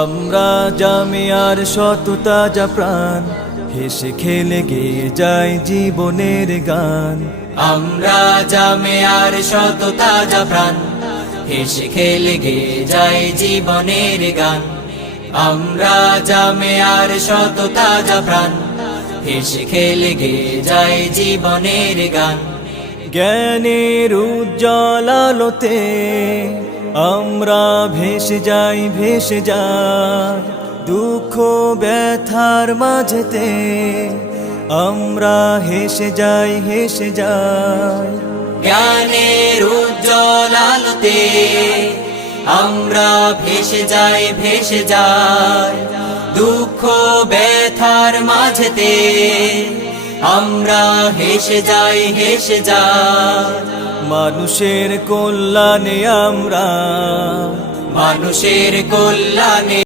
আমরা জামিয়ার সততা যা প্রাণ, হেসে খেলে গেয়ে যায় জীবনের গান। আমরা জামিয়ার সততা যা প্রাণ, হেসে খেলে গেয়ে যায় জীবনের গান। আমরা জামিয়ার সততা যা প্রাণ, হেসে খেলে গেয়ে যায় জীবনের গান। জ্ঞানের উজ্জ্বল আলোতে আমরা ভেসে যাই, ভেসে যাই দুঃখ ব্যথার মাঝেতে। আমরা হেসে যাই, হেসে যাই। জ্ঞানের উজ্জ্বল আলোতে আমরা ভেসে যাই, ভেসে যাই দুঃখ ব্যথার মাঝেতে। আমরা হেসে যাই, হেসে যাই। মানুষের কল্যাণে আমরা, মানুষের কল্যাণে